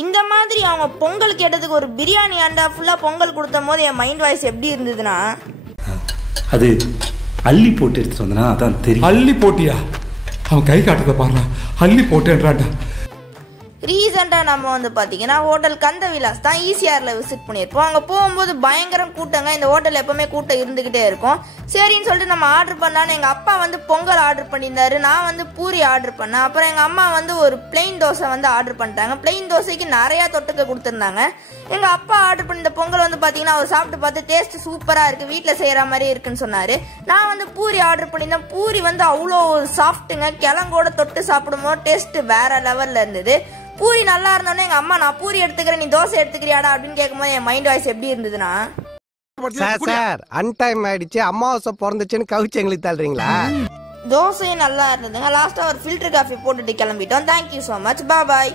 இந்த மாதிரி அவங்க பொங்கல் கேட்டதுக்கு ஒரு பிரியாணி ஆண்டா ஃபுல்லாக பொங்கல் கொடுத்த போது என் மைண்ட் வாய்ஸ் எப்படி இருந்ததுன்னா, அது அள்ளி போட்டு எடுத்துட்டு வந்தனா அதான் தெரியும். அள்ளி போட்டியா? அவன் கை காட்டுறத பாருங்க, அள்ளி போட்டேன்றான்டா. ரீசெண்டாக நம்ம வந்து பார்த்தீங்கன்னா ஹோட்டல் கந்த விலாஸ் தான் ஈசிஆரில் விசிட் பண்ணியிருப்போம். அங்கே போகும்போது பயங்கரம் கூட்டங்க. இந்த ஹோட்டல் எப்போவுமே கூட்டம் இருந்துக்கிட்டே இருக்கும். சரின்னு சொல்லிட்டு நம்ம ஆர்டர் பண்ணலான்னு எங்கள் அப்பா வந்து பொங்கல் ஆர்டர் பண்ணியிருந்தாரு. நான் வந்து பூரி ஆர்டர் பண்ணேன். அப்புறம் எங்கள் அம்மா வந்து ஒரு பிளெயின் தோசை வந்து ஆர்டர் பண்ணிட்டாங்க. பிளெயின் தோசைக்கு நிறையா தொட்டுக்க கொடுத்துருந்தாங்க. எங்கள் அப்பா ஆர்டர் பண்ணியிருந்த பொங்கல் வந்து பார்த்தீங்கன்னா அவர் சாப்பிட்டு பார்த்து டேஸ்ட் சூப்பராக இருக்குது, வீட்டில் செய்கிற மாதிரி இருக்குன்னு சொன்னார். நான் வந்து பூரி ஆர்டர் பண்ணியிருந்தேன். பூரி வந்து அவ்வளோ சாஃப்ட்டுங்க. கிழங்கோட தொட்டு சாப்பிடும்போது டேஸ்ட்டு வேறு லெவலில் இருந்தது. பூரி நல்லா இருந்தோன்னே எங்கள் அம்மா நான் பூரி எடுத்துக்கிறேன், நீ தோசை எடுத்துக்கிறியாடா அப்படின்னு கேட்கும்போது என் மைண்ட் வாய்ஸ் எப்படி இருந்ததுன்னா, சார் அன்டைம் ஆயிடுச்சு, அமாவாசை பிறந்துச்சுன்னு கவிச்சு எங்களுக்கு தள்ளுறீங்களா? தோசையும் நல்லா இருந்ததுங்க. லாஸ்ட்டாக ஒரு ஃபில்டர் காஃபி போட்டுட்டு கிளம்பிட்டோம். தேங்க்யூ ஸோ மச், பாய்.